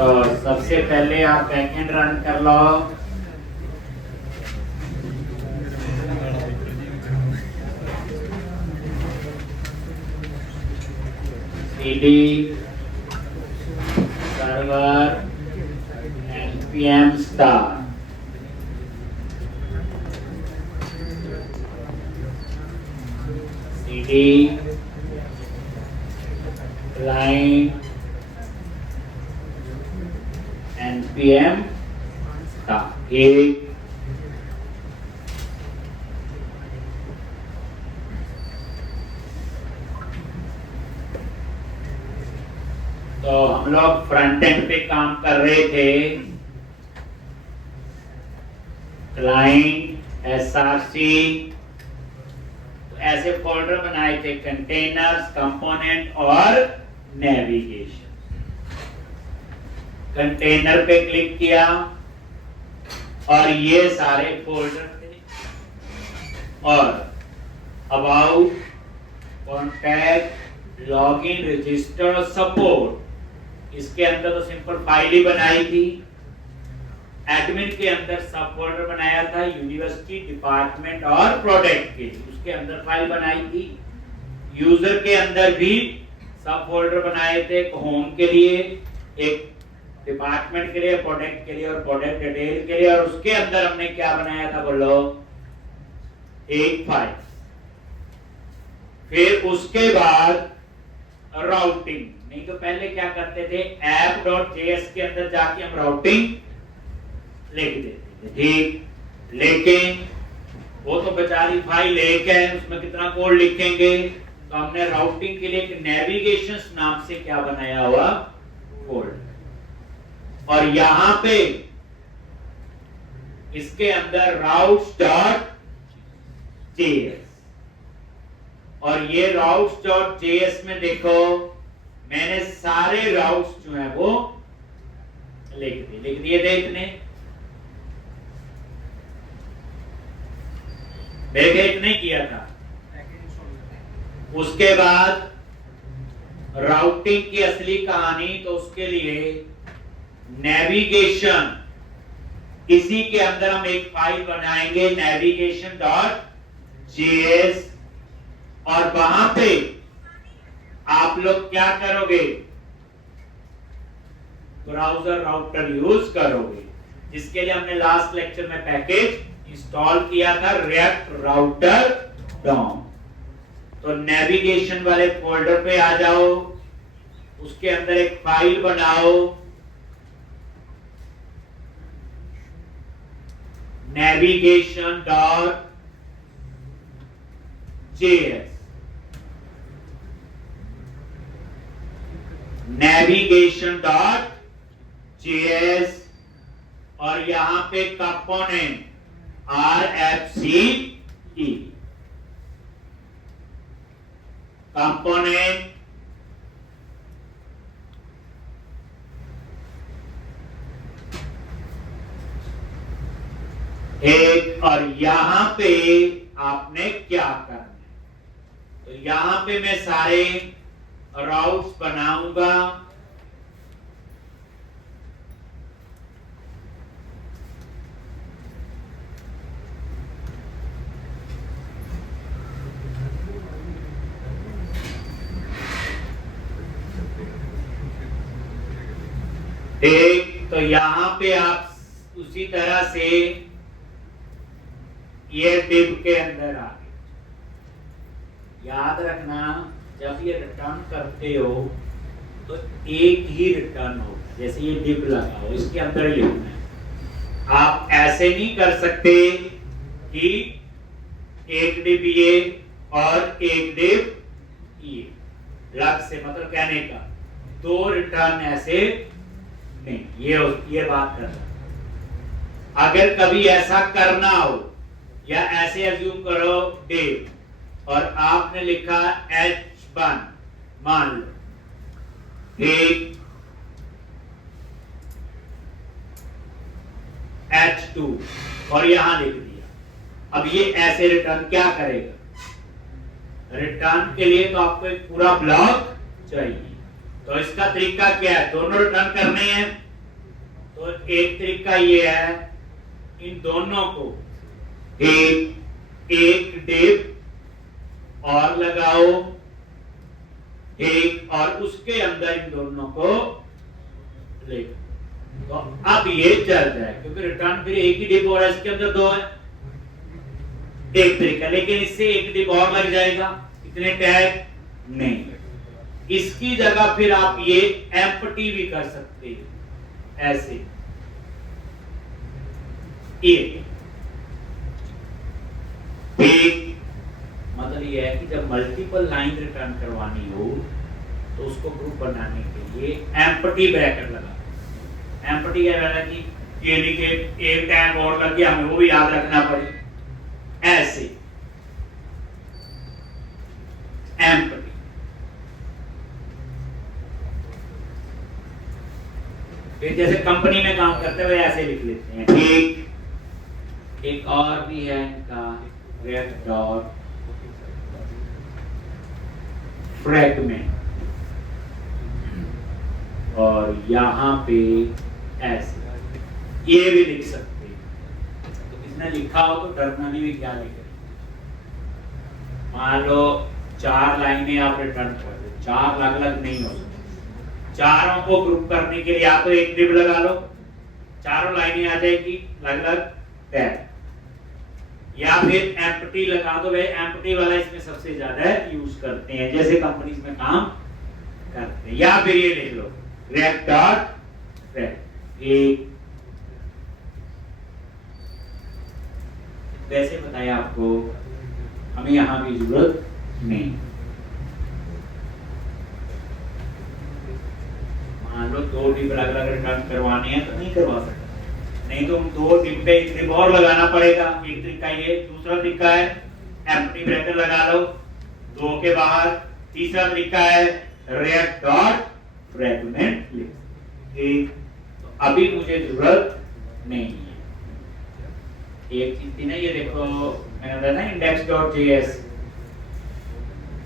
तो सबसे पहले आप बैकएंड रन कर लो। CD server npm star CD client npm star एक तो हम लोग फ्रंट एंड पे काम कर रहे थे। क्लाइंट एसआरसी ऐसे फोल्डर बनाए थे, कंटेनर्स, कंपोनेंट और नेविगेशन। कंटेनर पे क्लिक किया और ये सारे फोल्डर थे और अबाउट, कॉन्टैक्ट, लॉगिन, रजिस्टर और सपोर्ट, इसके अंदर तो सिंपल फाइल ही बनाई थी। एडमिन के अंदर सब फोल्डर बनाया था, यूनिवर्सिटी, डिपार्टमेंट और प्रोडक्ट के, उसके अंदर फाइल बनाई थी। यूजर के अंदर भी सब फोल्डर बनाए थे, एक होम के लिए, एक डिपार्टमेंट के लिए, प्रोडक्ट के लिए और प्रोडक्ट डिटेल के लिए। और उसके अंदर हमने क्या बनाया था बोलो, एक फाइल। फिर उसके बाद राउटिंग, नहीं तो पहले क्या करते थे, app.js के अंदर जाके हम राउटिंग लिख देते थे, ठीक। लेकिन वो तो बेचारी फाइल एक है, उसमें कितना कोड लिखेंगे, तो हमने राउटिंग के लिए एक नेविगेशन नाम से क्या बनाया हुआ कोड। और यहां पे इसके अंदर routes.js, और ये routes.js में देखो मैंने सारे राउट्स जो है वो लिख दिए देखने बैकएंड नहीं किया था। उसके बाद राउटिंग की असली कहानी, तो उसके लिए नेविगेशन, इसी के अंदर हम एक फाइल बनाएंगे navigation.js, और वहां पे आप लोग क्या करोगे, ब्राउजर राउटर यूज करोगे, जिसके लिए हमने लास्ट लेक्चर में पैकेज इंस्टॉल किया था, रिएक्ट राउटर डॉम। तो नेविगेशन वाले फोल्डर पे आ जाओ, उसके अंदर एक फाइल बनाओ, navigation.js, navigation.js, और यहां पे कंपोनेंट RFCE, कंपोनेंट एक, और यहां पे आपने क्या करना है, तो यहां पे मैं सारे राउट्स बनाऊंगा। एक, तो यहां पे आप उसी तरह से ये डिव के अंदर आ गए। याद रखना, जब ये रिटर्न करते हो तो एक ही रिटर्न होगा, जैसे ये डिव लगा हो इसके अंदर ही लिखना है। आप ऐसे नहीं कर सकते कि एक डिव ये और एक डिव ये, लग से मतलब कहने का दो रिटर्न ऐसे नहीं, ये बात करना। अगर कभी ऐसा करना हो, या ऐसे अज्यूम करो डिव और आपने लिखा H1 मान लो, ठीक, H2 और यहां लिख दिया। अब ये ऐसे रिटर्न क्या करेगा, रिटर्न के लिए तो आपको एक पूरा ब्लॉक चाहिए। तो इसका तरीका क्या है, दोनों रिटर्न करने हैं, तो एक तरीका ये है, इन दोनों को एक डिप और लगाओ, एक और उसके अंदर इन दोनों को ले, तो अब ये चल जाए, क्योंकि रिटर्न फिर एक ही डिप और इसके अंदर दो है, एक तरीका। लेकिन इससे एक डिप और लग जाएगा, इतने टैग नहीं। इसकी जगह फिर आप ये एम्प्टी भी कर सकते हैं, ऐसे एक मतलब ये है कि जब मल्टीपल लाइन रिटर्न करवानी हो तो उसको ग्रुप बनाने के लिए एम्प्टी ब्रैकेट लगा। एम्प्टी क्या है कि ये लिखे एक टैग और लग गया, हमें वो भी याद रखना पड़े, ऐसे एम्प्टी। फिर जैसे कंपनी में काम करते हुए ऐसे लिख लेते हैं। एक और भी है इनका रेफ डॉट फ्रैगमेंट, और यहां पे ऐसे ये भी लिख सकते हैं। तो किसने लिखा हो तो डरना नहीं भी क्या लिखे। मान लो 4 लाइनें आप रिटर्न कर दो, 4 अलग अलग नहीं हो सकती, चारों को ग्रुप करने के लिए या तो एक डिव लगा लो, चारों लाइनें आ जाएगी अलग अलग टैग, या फिर एम्प्टी लगा दो। वे एम्प्टी वाला इसमें सबसे ज्यादा यूज करते हैं, जैसे कंपनीज में काम करते हैं। या फिर ये लिख लो रेफ डॉट एक, वैसे बताया आपको, हमें यहां भी जरूरत नहीं। मान लो 2 डिप अलग अलग रिटर्न करवाने हैं तो नहीं करवा सकते, नहीं तो 2 डिप पे एक डिप और लगाना पड़ेगा। एक तरीका ये, दूसरा तरीका है एम्प्टी ब्रैकेट लगा लो 2 के बाहर, तीसरा तरीका है रेफ डॉट फ्रैगमेंट लिख। तो अभी मुझे जरूरत नहीं है। एक चीज थी ना, ये देखो मैंने बताया ना index.js,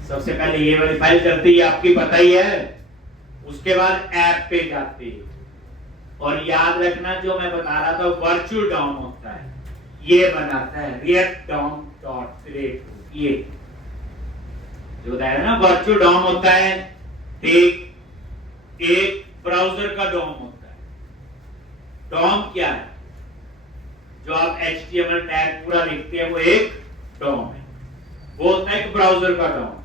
सबसे पहले ये वाली फाइल चलती है, आपकी पता ही है। उसके बाद ऐप पे जाते हैं, और याद रखना जो मैं बता रहा था वर्चुअल डॉम होता है, ये बनाता है react डॉम डॉट क्रिएट। ये जो बताया ना वर्चुअल डॉम होता है, एक ब्राउजर का डॉम होता है। डॉम क्या है? जो आप HTML टैग पूरा लिखते हैं वो एक डॉम है, वो होता है एक ब्राउजर का डॉम।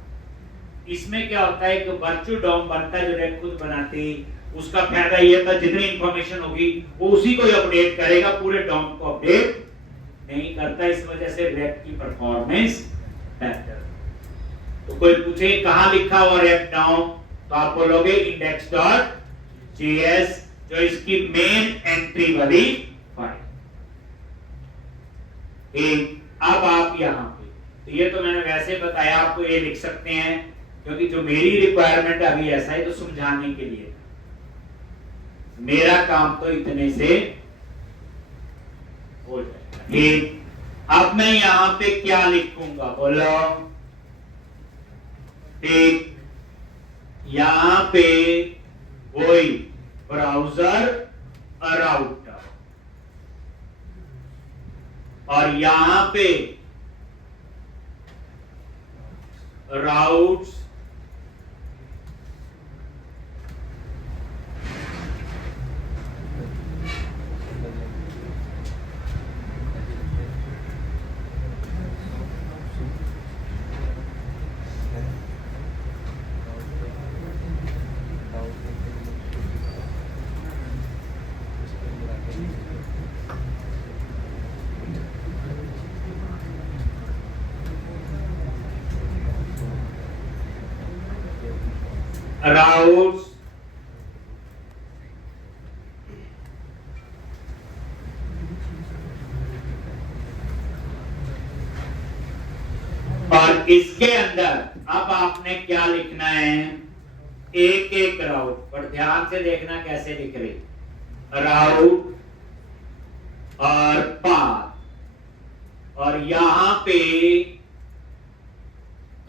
इसमें क्या होता है, एक वर्चुअल डॉम बनता है जो रेफ खुद बनाते हैं। उसका फायदा ये था जितनी इंफॉर्मेशन होगी वो उसी को ही अपडेट करेगा, पूरे डॉम को अपडेट नहीं करता। इस वजह से रेफ की परफॉर्मेंस बेहतर। तो कोई पूछे कहां लिखा हुआ रेफ डॉम, तो आप बोलोगे index.js, जो इसकी मेन एंट्री वाली फाइल। अब आप यहां पे, तो ये तो मैंने वैसे बताया, आपको ये लिख सकते हैं क्योंकि जो मेरी रिक्वायरमेंट अभी ऐसा है, तो समझाने के लिए मेरा काम तो इतने से हो जाएगा। अब मैं यहां पे क्या लिखूंगा, बोलो। यहां पे वही ब्राउजर राउटर, और यहां पे राउट्स राउट्स और इसके अंदर अब आपने क्या लिखना है, एक एक राउट, पर ध्यान से देखना कैसे लिख रहे, राउट और पाथ, और यहां पे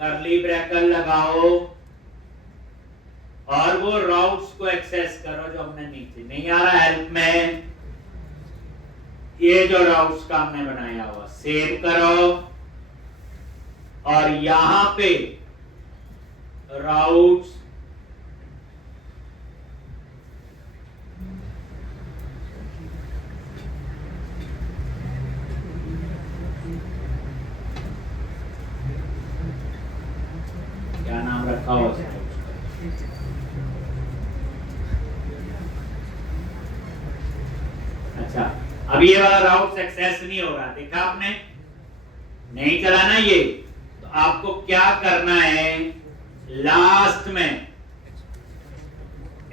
कर्ली ब्रैकेट लगाओ और वो राउट्स को एक्सेस करो जो हमने नीचे नहीं आ रहा हेल्प में, ये जो राउट्स का हमने बनाया हुआ सेव करो और यहां पे राउट्स क्या नाम रखा हुआ है? अच्छा, अब ये वाला राउट सक्सेस नहीं हो रहा, देखा आपने? नहीं चलाना ये, तो आपको क्या करना है, लास्ट में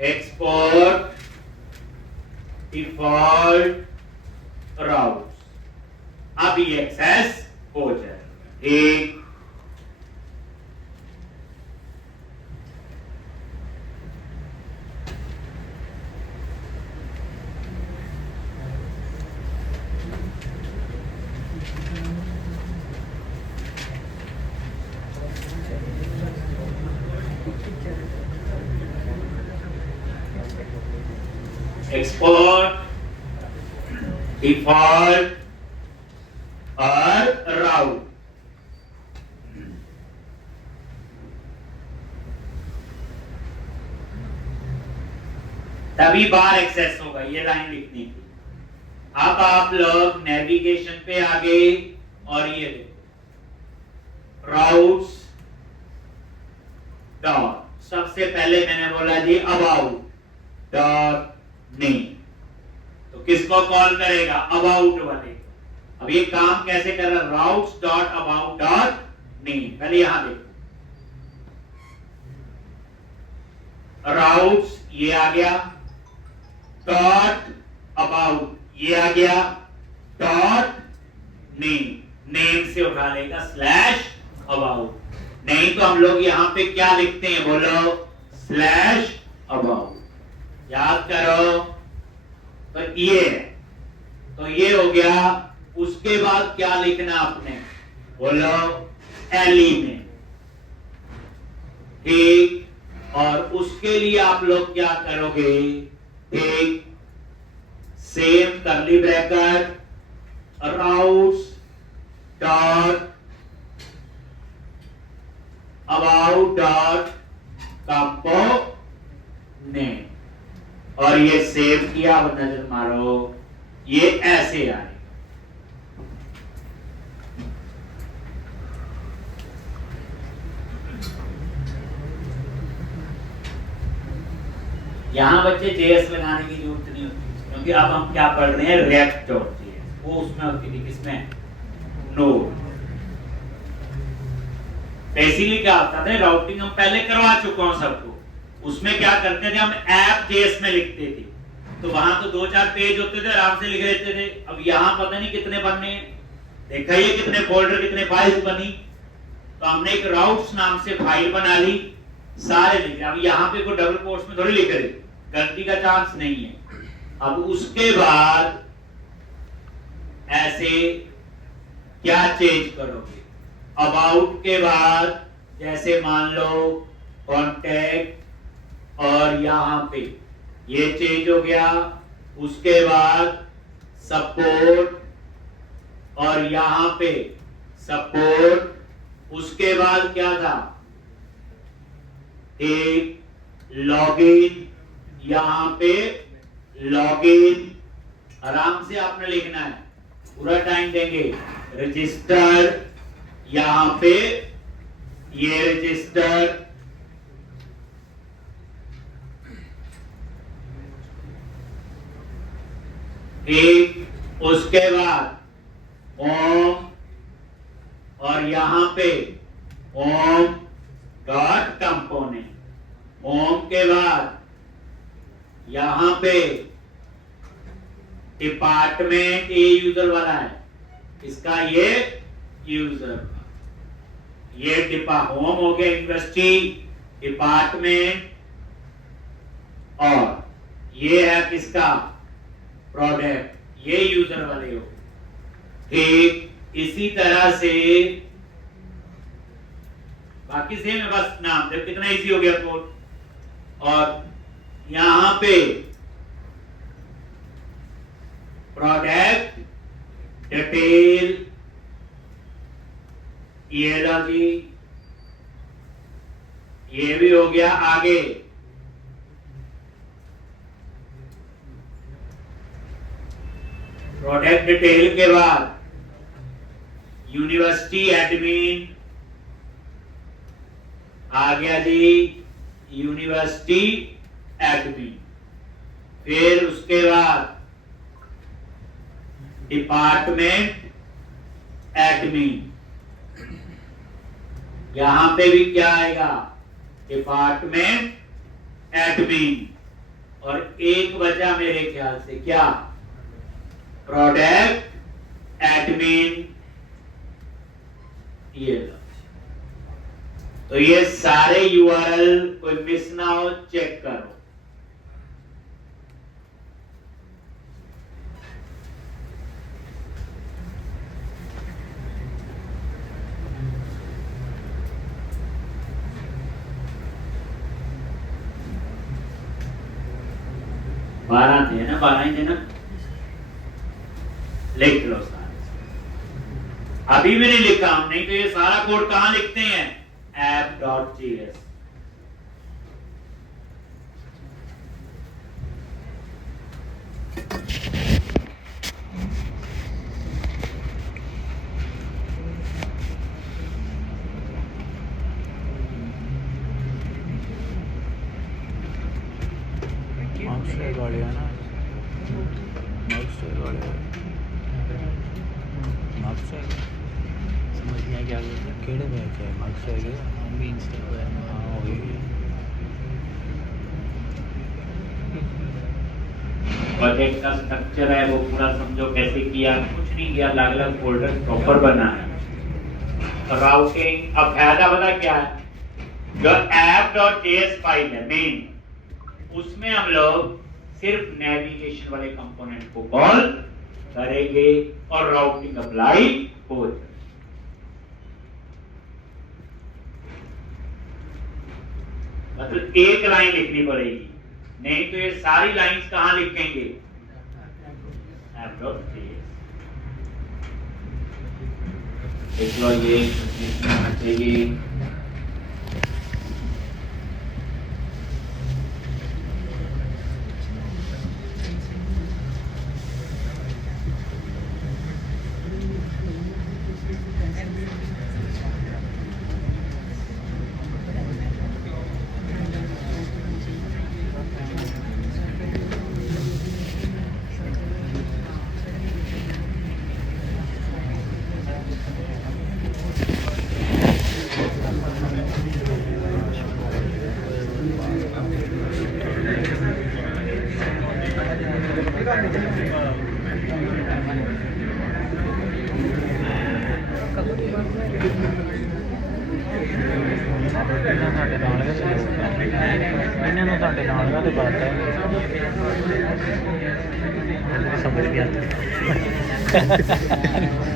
एक्सपोर्ट डिफॉल्ट राउट्स, अब ये एक्सेस हो जाएगा। ठीक, एक्सपोर्ट डिफॉल्ट और राउट, तभी बार एक्सेस होगा, ये लाइन लिखनी थी। अब आप लोग नेविगेशन पे आ गए और ये देखो राउट्स डॉट, सबसे पहले मैंने बोला जी अबाउट डॉट नेम, तो किसको कॉल करेगा, अबाउट वाले। अब ये काम कैसे कर रहा है, routes dot about dot name, पहले यहां देखो राउट्स ये आ गया, डॉट अबाउट ये आ गया, डॉट नेम, नेम से उठा लेगा स्लैश अबाउट, नहीं तो हम लोग यहां पे क्या लिखते हैं, बोलो स्लैश अबाउट, याद करो। तो ये हो गया, उसके बाद क्या लिखना आपने, बोलो एलिमेंट, ठीक, और उसके लिए आप लोग क्या करोगे, ठीक, सेम करली bracket routes dot about dot component, और ये सेव किया, अब नजर मारो ये ऐसे आएगा। यहां बच्चे जेएस लगाने की जरूरत नहीं होती, क्योंकि अब हम क्या पढ़ रहे हैं, रिएक्ट डॉट जेएस, वो उसमें होती थी, किसमें, नोड। बेसिकली क्या होता था, राउटिंग हम पहले करवा चुका हूं सबको, उसमें क्या करते थे, हम ऐप जेएस में लिखते थे, तो वहां तो 2-4 पेज होते थे, आराम से लिख लेते थे। अब यहां पता नहीं कितने बनने, देखा ये कितने फोल्डर, कितने फाइल्स बनी, तो हमने एक राउट्स नाम से फाइल बना ली, सारे लिखे। अब यहाँ पे कोई डबल कोट्स में थोड़ी लिख रहे, गलती का चांस नहीं है। अब उसके बाद ऐसे क्या चेंज करोगे, अबाउट के बाद जैसे मान लो कॉन्टैक्ट, और यहाँ पे ये चेंज हो गया, उसके बाद सपोर्ट, और यहाँ पे सपोर्ट, उसके बाद क्या था, एक लॉगिन, यहां पे लॉगिन, आराम से आपने लिखना है, पूरा टाइम देंगे, रजिस्टर, यहां पे ये रजिस्टर, एक, उसके बाद ओम, और यहां पे ओम डॉट कंपोनेंट, ओम के बाद यहां पे डिपार्टमेंट, ये यूजर वाला है, इसका ये यूजर, ये डिपा होम हो गया, यूनिवर्सिटी, डिपार्टमेंट, और ये है किसका, प्रोडक्ट, ये यूजर वाले हो। ठीक, इसी तरह से बाकी सेम है, बस नाम देखो कितना इजी हो गया कोड। और यहां पे प्रोडक्ट डिटेल ये लो जी, ये भी हो गया। आगे प्रोडक्ट डिटेल के बाद यूनिवर्सिटी एडमिन आ गया जी, यूनिवर्सिटी एडमिन। फिर उसके बाद डिपार्टमेंट एडमिन, यहां पे भी क्या आएगा, डिपार्टमेंट एडमिन। और एक बचा मेरे ख्याल से क्या, प्रोडक्ट एडमिन। ये तो ये सारे यूआरएल कोई मिस ना हो, चेक करो। बारह थे ना, 12 ही थे ना, लिख लो सारे। अभी भी नहीं लिखा हम, नहीं तो ये सारा कोड कहां लिखते हैं, app.js। प्रोजेक्ट का स्ट्रक्चर है वो पूरा समझो कैसे किया, कुछ नहीं किया, अलग अलग फोल्डर प्रॉपर बना है। राउटिंग, अब फायदा पता क्या है, जो app.js फाइल है मेन, उसमें हम लोग सिर्फ नेविगेशन वाले कंपोनेंट को कॉल करेंगे और राउटिंग अप्लाई हो जाए। मतलब एक लाइन लिखनी पड़ेगी, नहीं तो ये सारी लाइंस कहां लिखेंगे, app.js। देख लो ये चाहिए,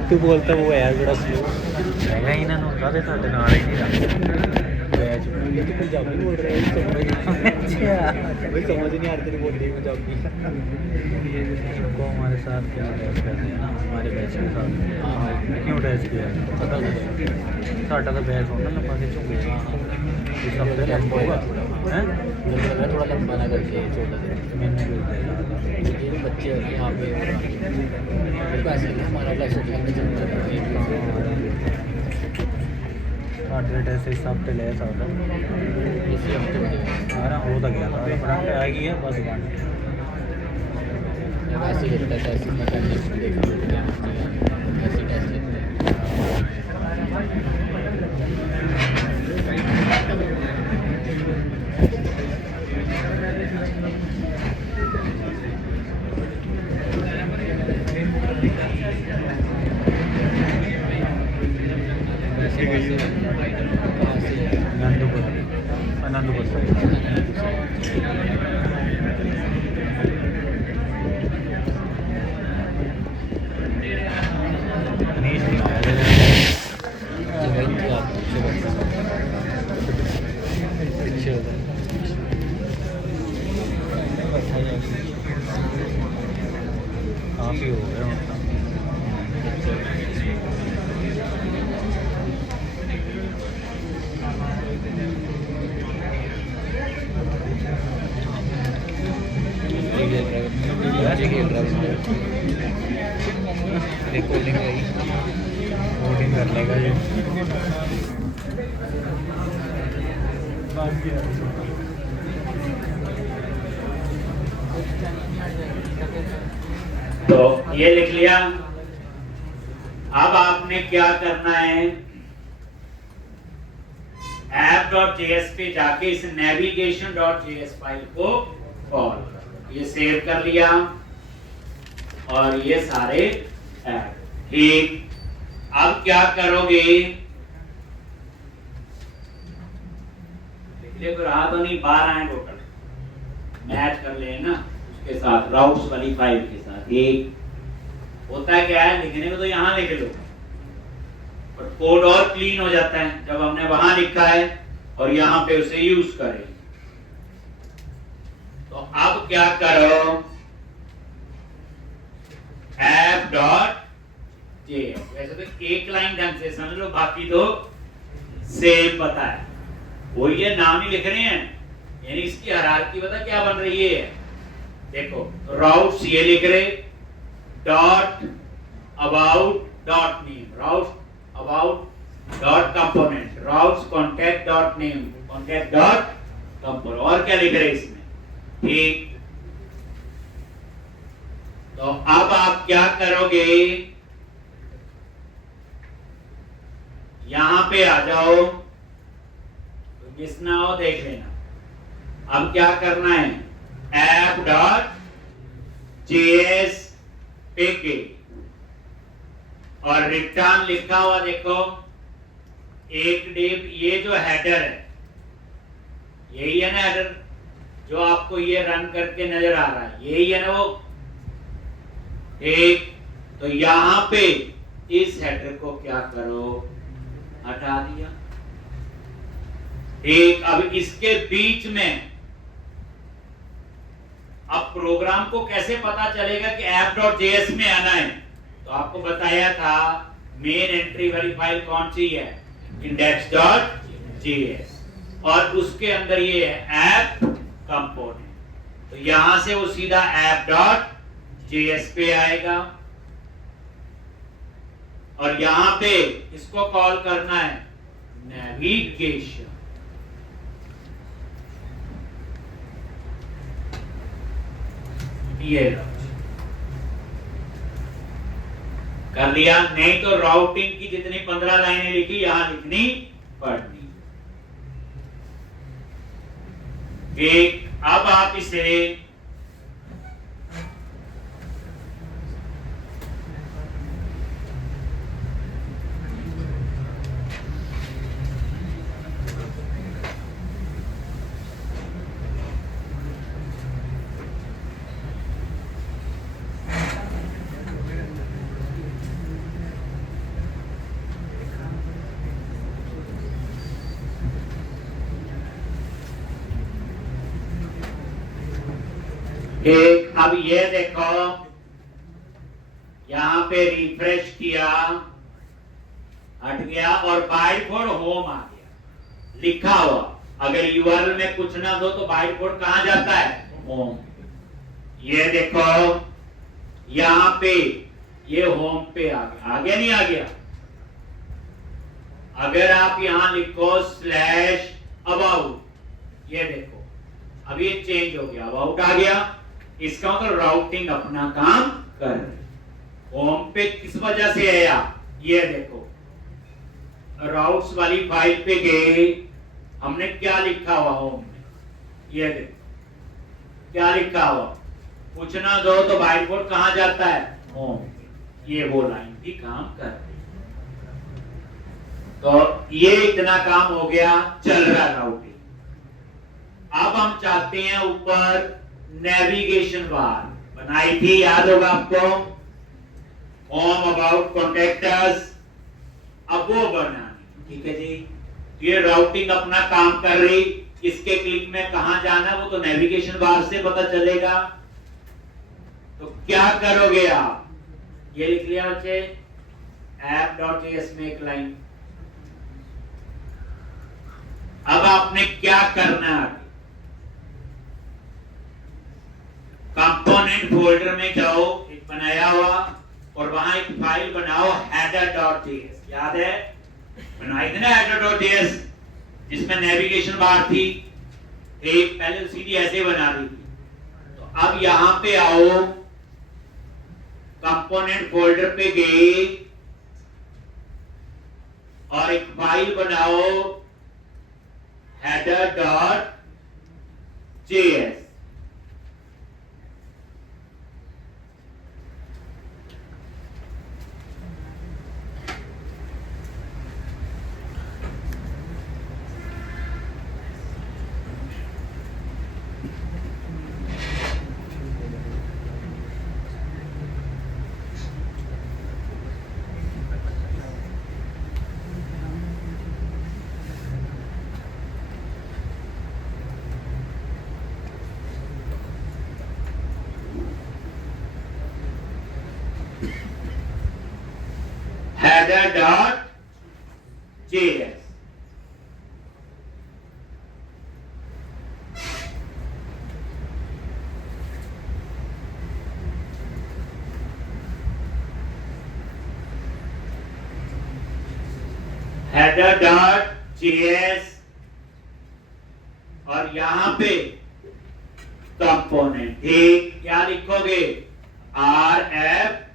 तू बोलता वो है बड़ा स्लो है, इन्होंने कादे ਤੁਹਾਡੇ ਨਾਲ ਹੀ ਨਹੀਂ बैच ये तो पंजाबी बोल रहे हैं, अच्छा भाई समझ नहीं आ रही तेरी बोल रही पंजाबी। को हमारे साथ क्या अटैच करते हैं ना, हमारे बैच के साथ क्यों अटैच किया है पता नहीं, साडा तो बैच होना लंबा से झुके इस हफ्ते लंबा होगा हैं, थोड़ा लंबा ना करके छोटा मैंने ये बच्चे यहाँ पे पैसे हमारा पैसे टेस्ट इस हफ्ते ले सकता इसी हफ्ते हाँ ना, हो तो गया था फ्रंट आएगी है बस बन ऐसे देखा ऐसे देखा ऐसे टेस्ट लेते आनंदपुर अनीश नहीं आया काफ़ी हो गया पबजी खेल रहा है। रिकॉर्डिंग आई, रिकॉर्डिंग कर लेगा ये। तो ये लिख लिया। अब आपने क्या करना है, app.js पे जाके इस navigation.js फाइल को कॉल करो। ये सेव कर लिया और ये सारे ऐप ठीक। अब क्या करोगे, लिखने को रहा तो नहीं, 12 है टोटल, मैच कर ले ना उसके साथ, राउट्स वाली फाइल के साथ। एक होता है क्या है, लिखने में तो यहाँ लिख लो, पर कोड और क्लीन हो जाता है जब हमने वहां लिखा है और यहाँ पे उसे यूज करें। तो अब क्या करो, app.js, वैसे तो एक लाइन ढंग से समझ लो, बाकी तो सेम पता है, वो ये नाम ही लिख रहे हैं, यानी इसकी हायरार्की पता क्या बन रही है। देखो राउट्स ये लिख रहे, dot about dot name, routes about dot component, routes contact dot name, contact dot component, और क्या लिख रहे इसमें ठीक। तो अब आप क्या करोगे, यहां पे आ जाओ, तो मिस ना हो देख लेना। अब क्या करना है, app.js पे और रिटर्न लिखा हुआ देखो, एक डिव, ये जो हेडर है यही है ना, हेडर जो आपको ये रन करके नजर आ रहा है, यही है ना वो एक। तो यहां पे इस हेडर को क्या करो, हटा दिया एक। अब इसके बीच में, अब प्रोग्राम को कैसे पता चलेगा कि app.js में आना है, तो आपको बताया था मेन एंट्री वाली फाइल कौन सी है, index.js, और उसके अंदर ये है ऐप कंपोनेंट। तो यहां से वो सीधा app.js पे आएगा और यहां पे इसको कॉल करना है नेविगेशन। ये कर लिया, नहीं तो राउटिंग की जितनी 15 लाइनें लिखी यहां लिखनी पड़नी एक। अब आप इसे एक। अब ये देखो, यहां पे रिफ्रेश किया, हट गया और बाय डिफॉल्ट होम आ गया लिखा हुआ। अगर यूआरएल में कुछ ना दो तो बाय डिफॉल्ट कहां जाता है, होम। ये देखो यहां पे ये होम पे आ गया, आगे नहीं आ गया। अगर आप यहां लिखो स्लैश अबाउट, ये देखो अब ये चेंज हो गया, अबाउट आ गया। इसका मतलब राउटिंग अपना काम कर रही। होम पे किस वजह से आया, ये देखो राउट्स वाली फाइल पे गए, हमने क्या लिखा हुआ होम में, ये देखो क्या लिखा हुआ, पूछना दो तो बाय डिफॉल्ट कहां जाता है, होम। ये वो लाइन भी काम कर रही। तो ये इतना काम हो गया, चल रहा राउटिंग। अब हम चाहते हैं ऊपर नेविगेशन बार बनाई थी, याद होगा आपको, होम अबाउट कॉन्टेक्टर्स, अब वो बनानी, ठीक है जी। ये राउटिंग अपना काम कर रही, इसके क्लिक में कहां जाना वो तो नेविगेशन बार से पता चलेगा। तो क्या करोगे आप, ये लिख लिया बच्चे app.js में एक लाइन। अब आपने क्या करना है, कंपोनेंट कंपोनेंट फोल्डर में जाओ, एक बनाया हुआ, और वहां एक फाइल बनाओ header.js, याद है बनाई थी ना header.js, जिसमें नेविगेशन बार थी, एक पहले सीधी ऐसे बना दी थी। तो अब यहां पे आओ, कंपोनेंट फोल्डर पे गए और एक फाइल बनाओ header.js। header.js। header.js और यहां पे कंपोनेंट, ठीक क्या लिखोगे, RFCE,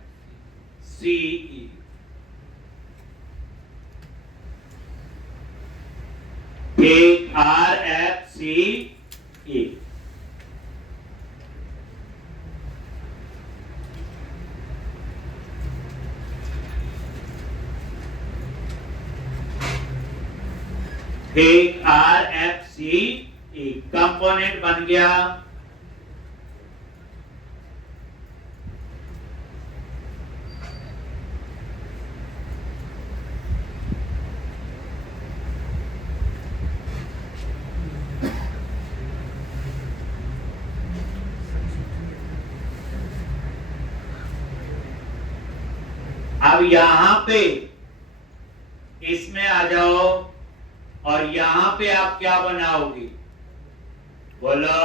ठीक RFCE। ठीक RFCE कंपोनेंट बन गया। अब यहां पे इसमें आ जाओ और यहां पे आप क्या बनाओगे, बोलो,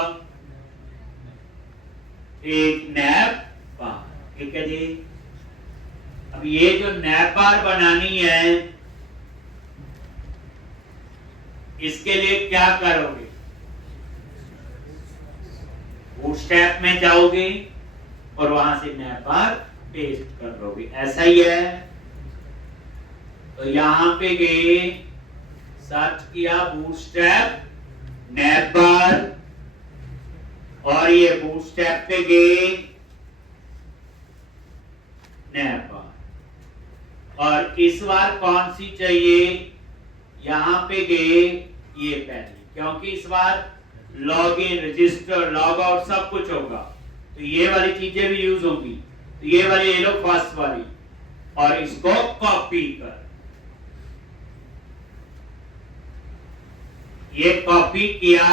एक नैप बार, ठीक है जी। अब ये जो नैप बार बनानी है, इसके लिए क्या करोगे, बूटस्ट्रैप में जाओगे और वहां से नैप बार पेस्ट कर लोगे, ऐसा ही है। तो यहां पे गए, सर्च किया बूटस्ट्रैप नैप बार, और ये बूटस्ट्रैप पे गए नैप बार, और इस बार कौन सी चाहिए, यहां पे गए ये पहले, क्योंकि इस बार log in, register, log out सब कुछ होगा, तो ये वाली चीजें भी यूज होंगी। तो ये वाली ये लो फर्स्ट वाली, और इसको कॉपी कर, ये कॉपी किया,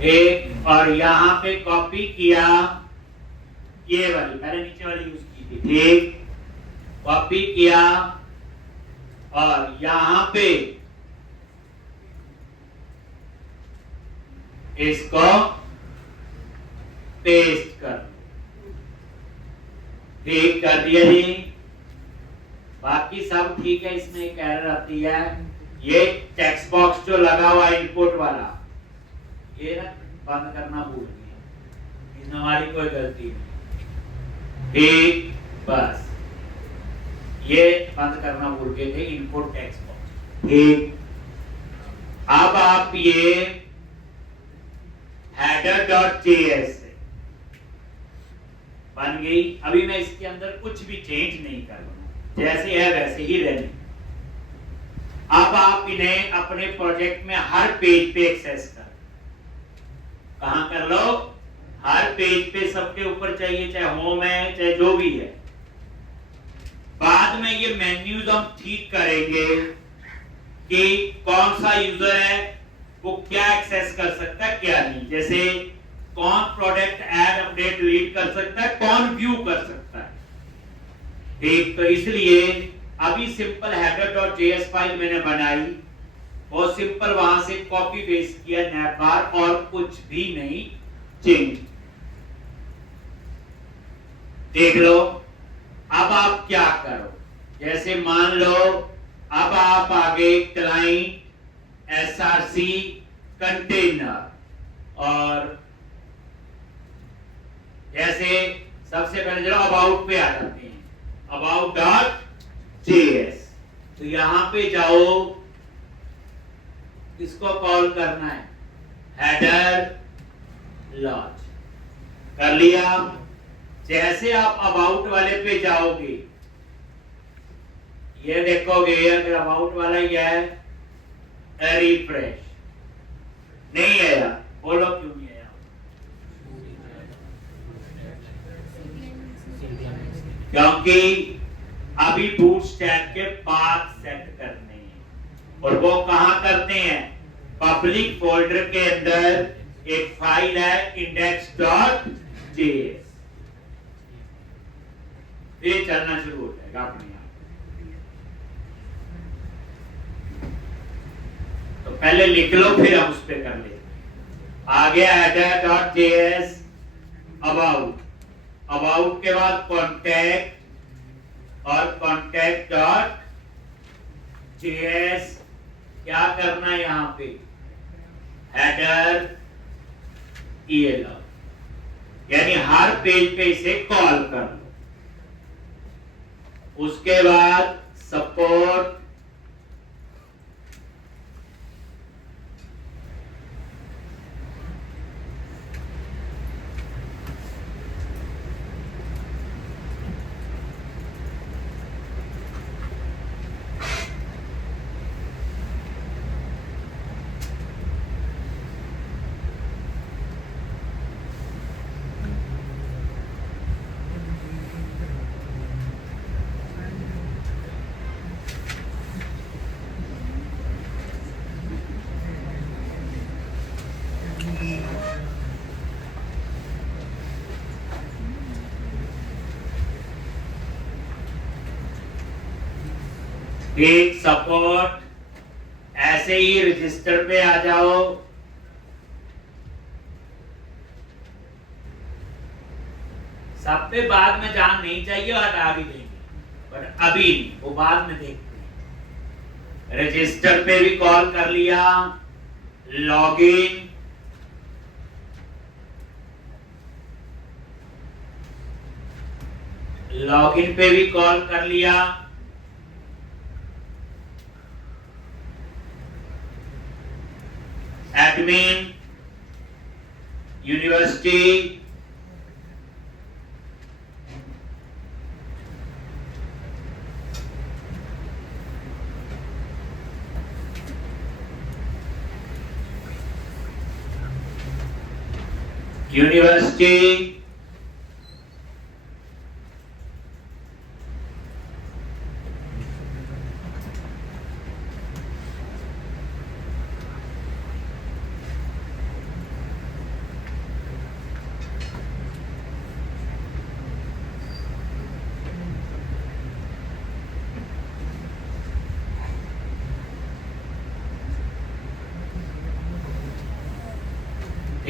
एक, और यहां पे कॉपी किया ये वाली, पहले नीचे वाली यूज की थी, ठीक, कॉपी किया और यहां पे इसको पेस्ट कर, ठीक कर दिया जी। बाकी सब ठीक है, इसमें एक एरर आती है, ये टेक्स्ट बॉक्स जो लगा हुआ इनपुट वाला, ये ना बंद करना भूल गया, इसमें हमारी कोई गलती नहीं, ठीक, बस ये बंद करना भूल गए थे, इनपुट टेक्स्ट बॉक्स, ठीक। अब आप ये header.js बन गई। अभी मैं इसके अंदर कुछ भी चेंज नहीं करूंगा, जैसे है वैसे ही रहने। अब आप इन्हें अपने प्रोजेक्ट में हर पेज पे एक्सेस कर, कहां कर लो, हर पेज पे सबके ऊपर चाहिए, चाहे होम है चाहे जो भी है। बाद में ये मेन्यूज हम ठीक करेंगे कि कौन सा यूजर है वो क्या एक्सेस कर सकता है क्या नहीं। जैसे कौन प्रोडक्ट ऐड अपडेट डिलीट कर सकता है, कौन व्यू कर सकता है। ठीक, तो इसलिए अभी सिंपल header.js फाइल मैंने बनाई, बहुत सिंपल, वहां से कॉपी पेस्ट किया नैपबार, और कुछ भी नहीं चेंज। देख लो अब आप क्या करो, जैसे मान लो अब आप आगे क्लाइंट src कंटेनर, और जैसे सबसे पहले चलो अबाउट पे आ जाते हैं, about.js। तो यहां पे जाओ, किसको कॉल करना है, हेडर लॉन्च कर लिया। जैसे आप अबाउट वाले पे जाओगे, ये देखोगे अगर अबाउट वाला ही है, रिफ्रेश नहीं आया, बोलो क्यों नहीं आया, क्योंकि अभी बूटस्ट्रैप के पाथ सेट करने हैं, और वो कहां करते हैं, पब्लिक फोल्डर के अंदर एक फाइल है index.js, ये चलना शुरू हो जाएगा अपने आप। तो पहले लिख लो फिर हम उस पे कर ले। आ गया header.js, अबाउट, अबाउट के बाद कॉन्टैक्ट, और कॉन्टैक्ट.js क्या करना है यहां पे, हेडर ELR, यानी हर पेज पे इसे कॉल कर लो। उसके बाद सपोर्ट, एक सपोर्ट, ऐसे ही रजिस्टर पे आ जाओ। सब पे बाद में जान नहीं चाहिए, हटा भी देंगे, पर अभी वो बाद में देखते हैं। रजिस्टर पे भी कॉल कर लिया, लॉगिन, लॉगिन पे भी कॉल कर लिया, एडमिन, यूनिवर्सिटी, यूनिवर्सिटी,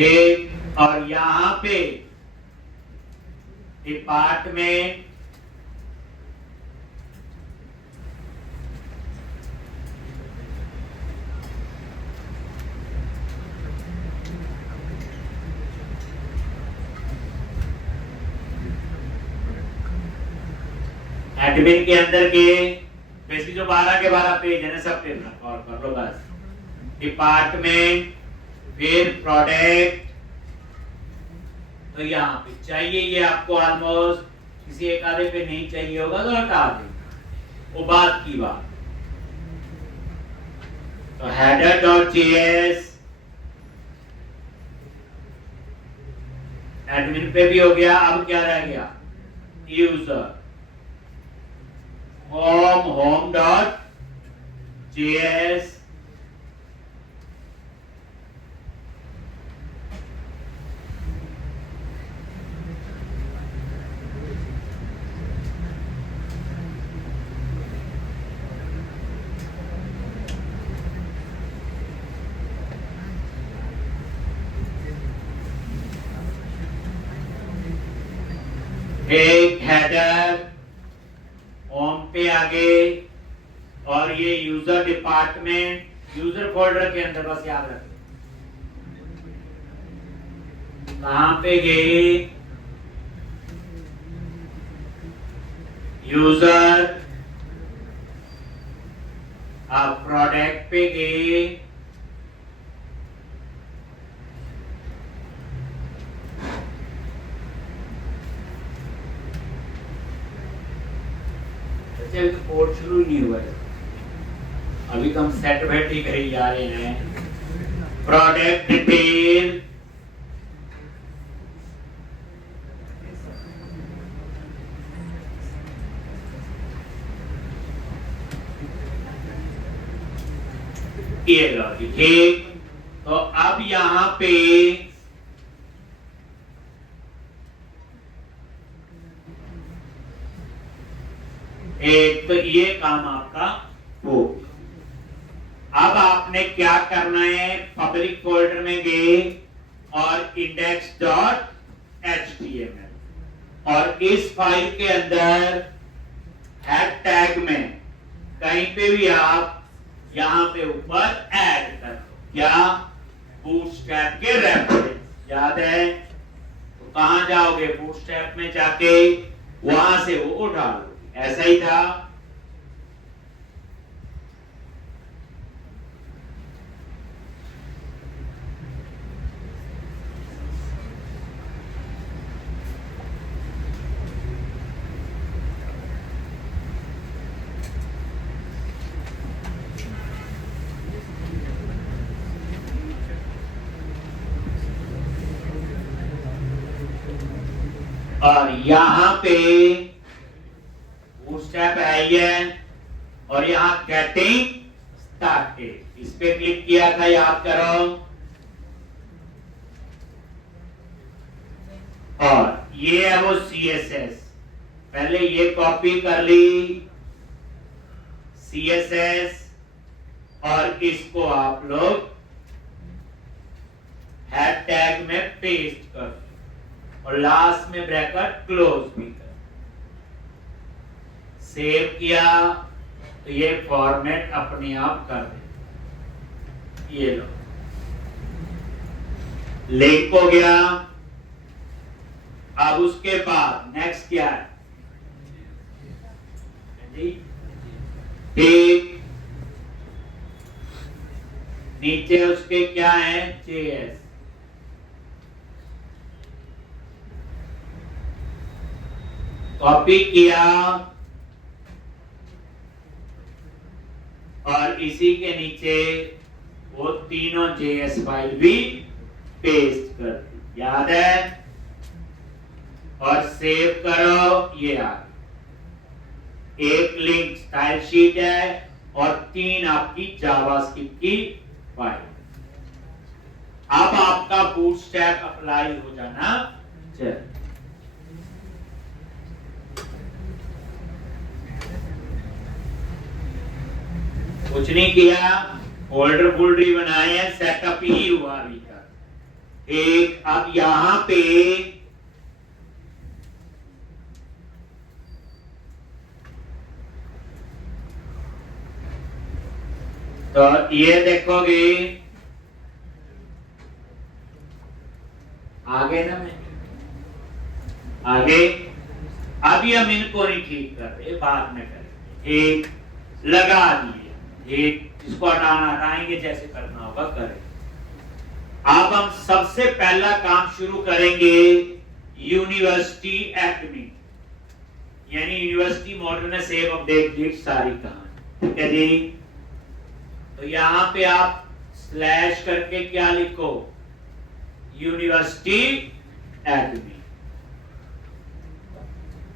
एक, और यहां पे डिपार्टमेंट, एडमिन के अंदर के बेसिकली जो 12 के 12 पेज है ना, सब पे कॉल कर लो बस। डिपार्टमेंट, फिर प्रोडक्ट, तो यहाँ पे चाहिए ये आपको, ऑलमोस्ट किसी एक आधे पे नहीं चाहिए होगा तो हटा दें, वो बात की बात। तो हेडर डॉट जेएस एडमिन पे भी हो गया। अब क्या रह गया? यूजर होम डॉट जेएस एक हेडर होम पे आगे और ये यूजर डिपार्टमेंट यूजर फोल्डर के अंदर, बस याद रखें कहां पे गए? यूजर आप प्रोडक्ट पे गए, तो कोड शुरू नहीं हुआ है अभी, तो हम सेट बैठ ही कहीं जा रहे हैं। प्रोडक्ट डिटेल ये लो, ठीक। तो अब यहां पे एक तो ये काम आपका हो। अब आपने क्या करना है? पब्लिक फोल्डर में गए और index.html और इस फाइल के अंदर हेड टैग में कहीं पे भी आप यहां पे ऊपर ऐड कर दो। क्या? बूटस्ट्रैप के रेफरेंस याद है? तो कहां जाओगे? बूटस्ट्रैप में जाके वहां से वो उठा लो। ऐसा ही था। और यहां पे बूटस्ट्रैप है ये, और यहां गेटिंग स्टार्टेड इस पे क्लिक किया था, याद करो। और ये है वो CSS, पहले ये कॉपी कर ली CSS और इसको आप लोग हेड टैग में पेस्ट कर दो और लास्ट में ब्रैकेट क्लोज भी कर। सेव किया तो ये फॉर्मेट अपने आप कर दे। ये लो, लिंक हो गया। अब उसके बाद नेक्स्ट क्या है? ठीक, नीचे उसके क्या है? JS। कॉपी किया और इसी के नीचे वो तीनों JS फाइल भी पेस्ट कर दी, याद है? और सेव करो। ये आ एक लिंक स्टाइल शीट है और 3 आपकी जावास्क्रिप्ट की फाइल। अब आपका बूटस्ट्रैप अप्लाई हो जाना चाहिए। कुछ नहीं किया, फोल्डर फोल्डर बनाए हैं, सेटअप ही हुआ अभी तक। एक अब यहां पे तो ये देखोगे आगे ना, मैं आगे अभी हम इनको नहीं ठीक कर रहे, बाद में करेंगे। एक लगा दिए, एक इसको हटाना हटाएंगे, जैसे करना होगा करें। अब हम सबसे पहला काम शुरू करेंगे यूनिवर्सिटी एडमिन। यानी यूनिवर्सिटी मॉडल में सेव अपडेट डिलीट सारी कहानी। ठीक है जी। तो यहां पे आप स्लैश करके क्या लिखो, यूनिवर्सिटी एडमिन।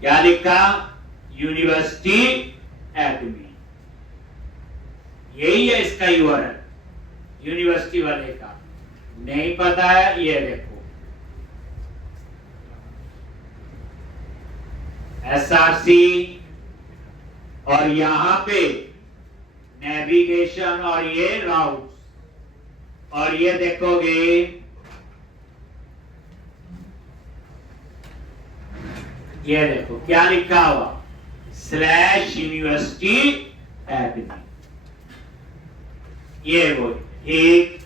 क्या लिखा, यूनिवर्सिटी एडमिन। यही है इसका यूआरएल यूनिवर्सिटी वाले का। नहीं पता है, ये देखो SRC, और यहां पे नेविगेशन, और ये राउट्स, और ये देखोगे ये देखो क्या लिखा हुआ, /यूनिवर्सिटी एडमिन। ये वो ठीक।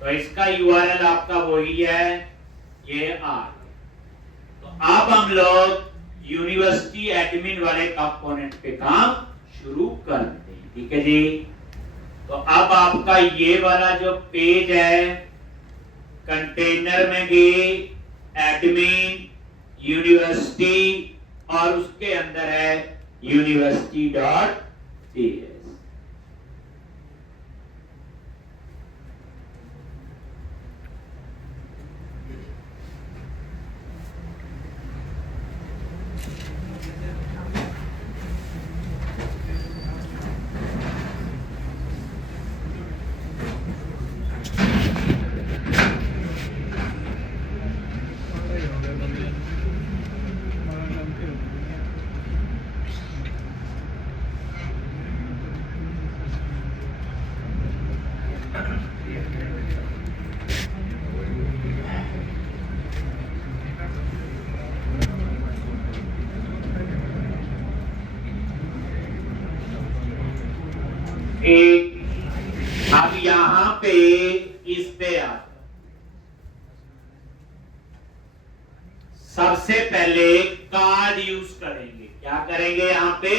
तो इसका यूआरएल आपका वही है, ये तो अब हम लोग यूनिवर्सिटी एडमिन वाले कंपोनेंट पे काम शुरू करते हैं। ठीक है जी। तो अब आपका ये वाला जो पेज है, कंटेनर में गए एडमिन यूनिवर्सिटी, और उसके अंदर है university.ts। अब यहां पे इस पे आ, सबसे पहले कार्ड यूज करेंगे। क्या करेंगे यहां पे,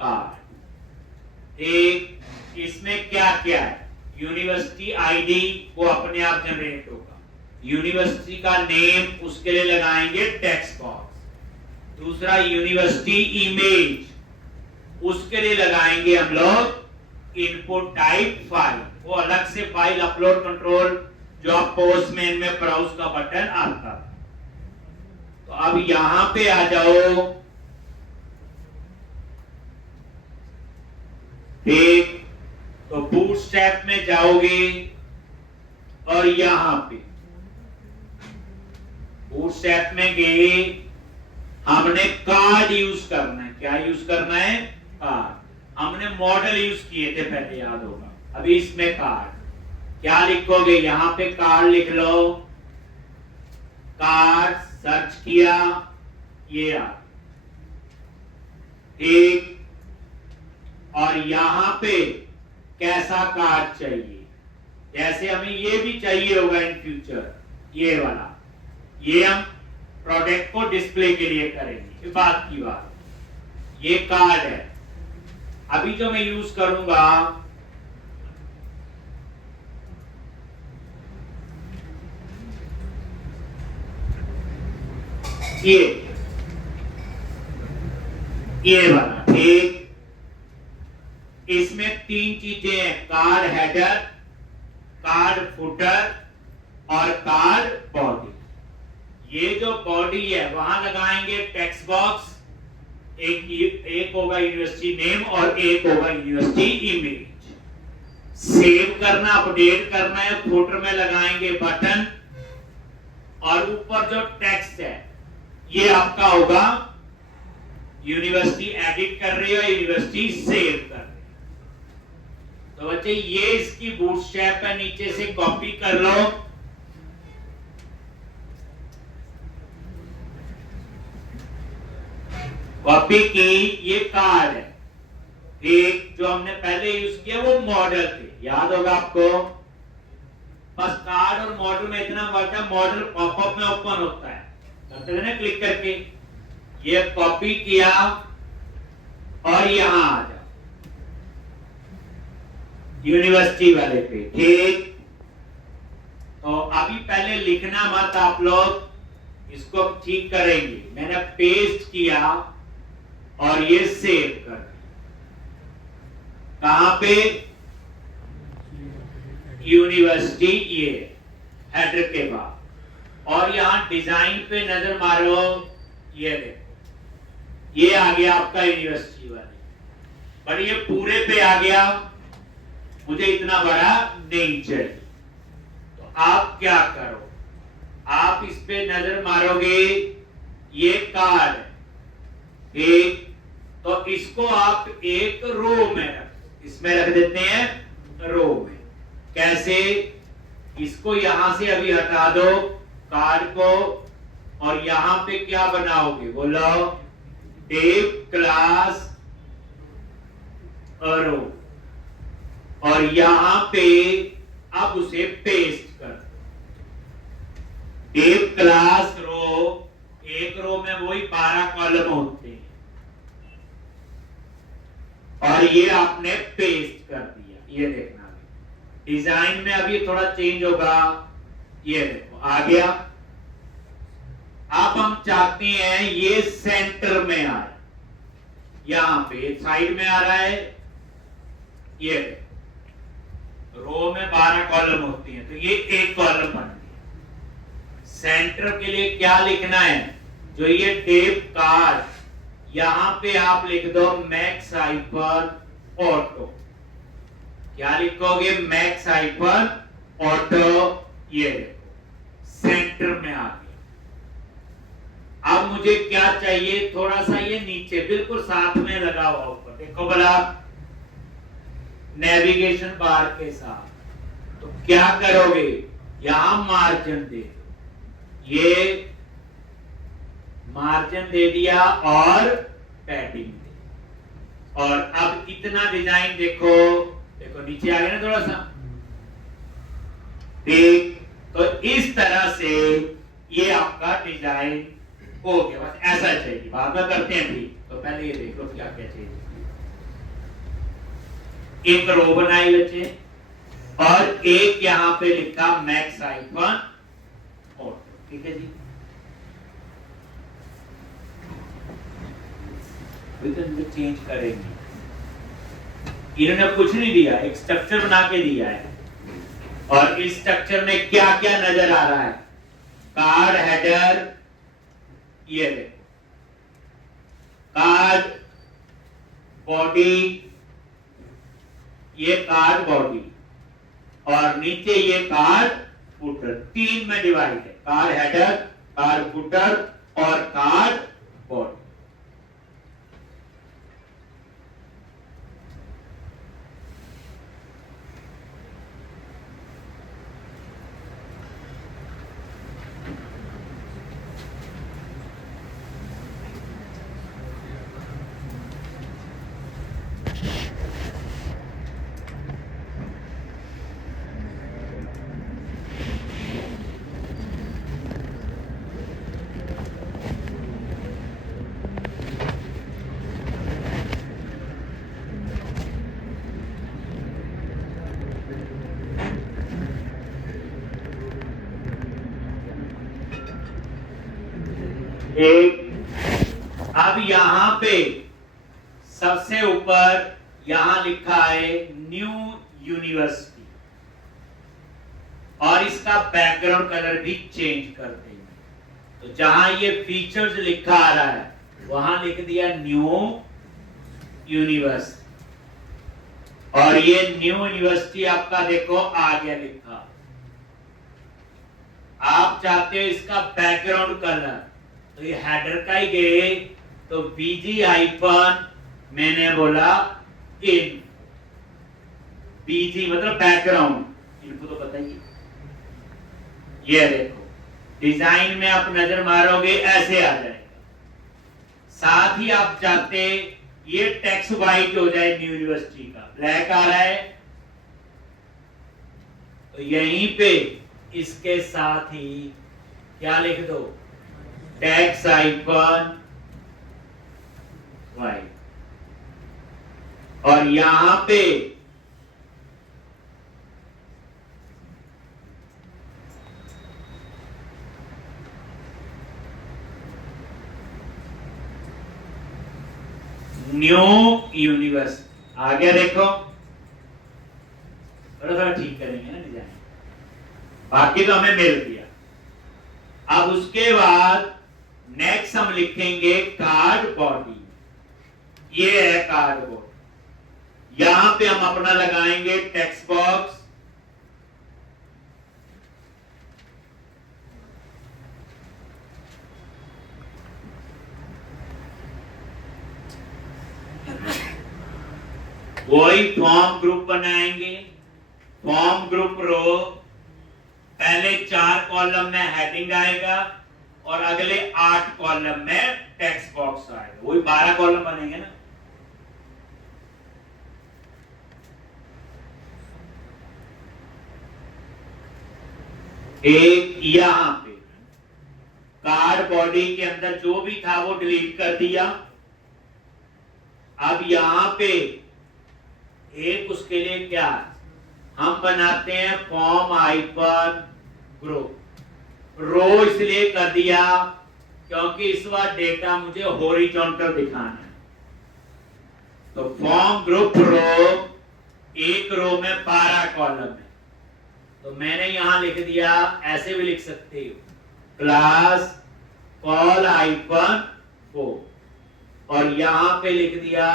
कार्ड। एक इसमें क्या क्या है, यूनिवर्सिटी आईडी वो अपने आप जनरेट होगा, यूनिवर्सिटी का नेम उसके लिए लगाएंगे टेक्स्ट बॉक्स। दूसरा यूनिवर्सिटी इमेज, उसके लिए लगाएंगे हम लोग इनपुट टाइप फाइल, वो अलग से फाइल अपलोड कंट्रोल जो आप पोस्टमैन में ब्राउज का बटन आता। तो अब यहां पे आ जाओ, ठीक। तो बूटस्ट्रैप में जाओगे और यहां पे बूटस्ट्रैप में गए, हमने कार्ड यूज करना है। क्या यूज करना है, कार्ड। हमने मॉडल यूज किए थे पहले, याद होगा। अभी इसमें कार्ड, क्या लिखोगे, यहां पे कार्ड लिख लो, कार्ड सर्च किया, ये आ, ठीक। और यहां पे कैसा कार्ड चाहिए, जैसे हमें ये भी चाहिए होगा इन फ्यूचर, ये वाला, ये हम प्रोडक्ट को डिस्प्ले के लिए करेंगे, बात की बात। ये कार्ड है। अभी जो मैं यूज करूंगा, ये वाला, ठीक। इसमें 3 चीजें हैं, कार्ड हेडर, कार्ड फुटर और कार्ड बॉडी। ये जो बॉडी है वहां लगाएंगे टेक्स्ट बॉक्स, एक होगा यूनिवर्सिटी नेम और एक होगा यूनिवर्सिटी इमेज। सेव करना, अपडेट करना है, फुटर में लगाएंगे बटन, और ऊपर जो टेक्स्ट है ये आपका होगा यूनिवर्सिटी एडिट कर रही है, यूनिवर्सिटी सेव कर रही है। तो बच्चे ये इसकी बूटस्ट्रैप है, नीचे से कॉपी कर लो। कॉपी की, ये कार्ड है, एक जो हमने पहले यूज किया वो मॉडल थे, याद होगा आपको। बस कार्ड और मॉडल में इतना फर्क है, मॉडल पॉपअप में ओपन होता है, करते थे ना क्लिक करके। ये कॉपी किया और यहां आ जाओ यूनिवर्सिटी वाले पे, ठीक। तो अभी पहले लिखना मत आप लोग, इसको ठीक करेंगे। मैंने पेस्ट किया, और ये सेव कर दिया। कहां पे? यूनिवर्सिटी, ये हेडर के बाद। और यहां डिजाइन पे नजर मारो, ये देखो ये आ गया आपका यूनिवर्सिटी वाली, पर ये पूरे पे आ गया, मुझे इतना बड़ा नहीं चाहिए। तो आप क्या करो, आप इस पे नजर मारोगे, ये कार्ड एक, तो इसको आप एक रो में इसमें रख देते हैं, रो में। कैसे? इसको यहां से अभी हटा दो कार्ड को, और यहां पे क्या बनाओगे बोलो? टेप क्लास रो, और यहां पे अब उसे पेस्ट कर दो। टेप क्लास रो, एक रो में वही 12 कॉलम होते हैं, और ये आपने पेस्ट कर दिया। ये देखना डिजाइन में अभी थोड़ा चेंज होगा, ये देखो आ गया। अब हम चाहते हैं ये सेंटर में आए, यहां पे साइड में आ रहा है, ये रो में 12 कॉलम होती हैं, तो ये एक कॉलम बन गया। सेंटर के लिए क्या लिखना है? जो ये टेप कार्ड, यहां पे आप लिख दो मैक्स हाइफन ऑटो। क्या लिखोगे? Max hyphen auto. ये देखो सेंटर में आ गया। अब मुझे क्या चाहिए? थोड़ा सा ये नीचे बिल्कुल साथ में लगा हुआ ऊपर, देखो भला नेविगेशन बार के साथ। तो क्या करोगे? यहां मार्जिन दे दो, ये मार्जिन दे दिया और पैडिंग दे। और अब इतना डिजाइन देखो, देखो नीचे आ गया ना थोड़ा सा, ठीक। तो इस तरह से ये आपका डिजाइन हो गया। बस ऐसा चाहिए, बाद में करते हैं ठीक। तो पहले ये देख लो क्या क्या चाहिए। एक रो बनाई बच्चे, और एक यहां पे लिखा मैक्स हाइफन ऑटो, ठीक है जी। चेंज करेंगे, इन्होंने कुछ नहीं दिया, एक स्ट्रक्चर बना के दिया है, और इस स्ट्रक्चर में क्या क्या नजर आ रहा है? कार्ड हेडर, ये देखो कार्ड बॉडी, ये कार्ड बॉडी, और नीचे ये कार्ड फुटर। 3 में डिवाइड है, कार्ड हेडर, कार्ड फुटर और कार्ड बॉडी। एक, अब यहां पे सबसे ऊपर यहां लिखा है न्यू यूनिवर्सिटी, और इसका बैकग्राउंड कलर भी चेंज कर देंगे। तो जहां ये फीचर्स लिखा आ रहा है वहां लिख दिया न्यू यूनिवर्सिटी, और ये न्यू यूनिवर्सिटी आपका देखो आ गया लिखा। आप चाहते हो इसका बैकग्राउंड कलर, तो ये हेडर का ही गए, तो बीजी हाइफन मैंने बोला इन, बीजी मतलब बैकग्राउंड, इनको तो बताइए। ये देखो डिजाइन में आप नजर मारोगे ऐसे आ जाएगा। साथ ही आप चाहते ये टेक्स्ट व्हाइट हो जाए, न्यू यूनिवर्सिटी का ब्लैक आ रहा है, तो यहीं पे इसके साथ ही क्या लिख दो? टेक्स्ट आइकन व्हाइट, और यहां पे न्यू यूनिवर्सिटी आ गया, देखो थोड़ा थोड़ा ठीक करेंगे ना डिजाइन, बाकी तो हमें मिल गया। अब उसके बाद नेक्स्ट हम लिखेंगे कार्ड बॉडी, ये है कार्ड बॉडी। यहां पे हम अपना लगाएंगे टेक्स्ट बॉक्स, वही फॉर्म ग्रुप बनाएंगे। फॉर्म ग्रुप रो, पहले 4 कॉलम में हेडिंग आएगा और अगले 8 कॉलम में टेक्स्ट बॉक्स आएगा, वही 12 कॉलम बनेंगे ना। एक यहां पे कार्ड बॉडी के अंदर जो भी था वो डिलीट कर दिया। अब यहां पे एक उसके लिए क्या हम बनाते हैं, फॉर्म हाइपन ग्रुप। रो इसलिए कर दिया क्योंकि इस बार डेटा मुझे हॉरिजॉन्टल दिखाना है, तो फॉर्म ग्रुप रो, एक रो में 12 कॉलम है, तो मैंने यहां लिख दिया, ऐसे भी लिख सकते हो, क्लास कॉल हाइपन 4, और यहां पे लिख दिया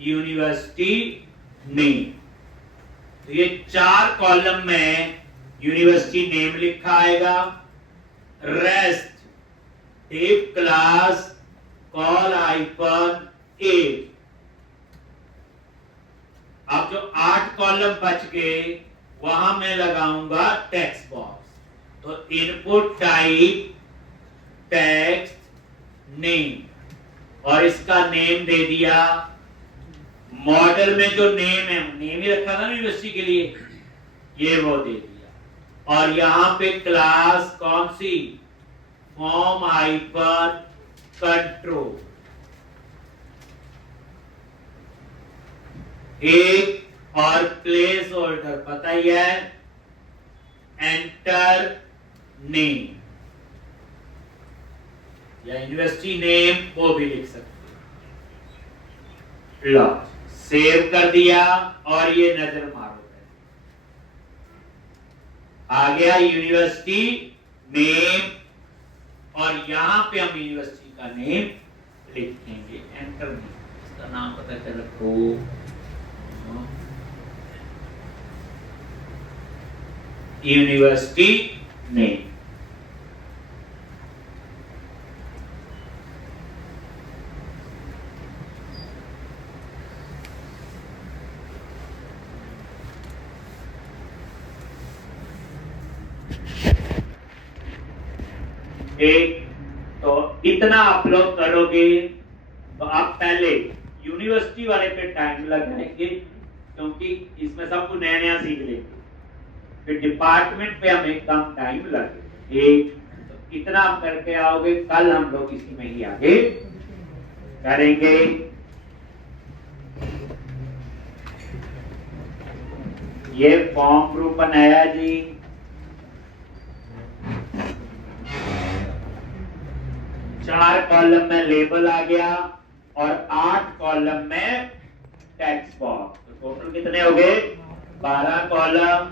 यूनिवर्सिटी नेम। तो ये 4 कॉलम में यूनिवर्सिटी नेम लिखा आएगा, rest tip class call hyphen 8। अब जो 8 कॉलम बच गए वहां मैं लगाऊंगा टेक्स्ट बॉक्स, तो इनपुट टाइप टेक्स्ट नेम, और इसका नेम दे दिया, मॉडल में जो नेम है नेम ही रखा था ना यूनिवर्सिटी के लिए, ये वो दे दिया। और यहां पे क्लास कौन सी, फॉर्म हाइपर कंट्रोल। एक और प्लेस होल्डर पता ही है, एंटर नेम या यूनिवर्सिटी नेम, वो भी लिख सकते लो। सेव कर दिया और ये नजर मारो, आ गया यूनिवर्सिटी नेम, और यहां पे हम यूनिवर्सिटी का नेम लिखेंगे, एंटर नेम, इसका नाम पता कर रखो, यूनिवर्सिटी नेम। एक तो इतना अपलोड करोगे तो आप पहले यूनिवर्सिटी वाले पे टाइम लगाएंगे क्योंकि इसमें सब कुछ नया नया सीख लेंगे, फिर डिपार्टमेंट पे हमें कम टाइम लगे। एक तो इतना आप करके आओगे, कल हम लोग इसी में ही आगे करेंगे। ये फॉर्म ग्रुप बनाया जी, चार कॉलम में लेबल आ गया और 8 कॉलम में टेक्स्ट बॉक्स, तो टोटल कितने हो गए, 12 कॉलम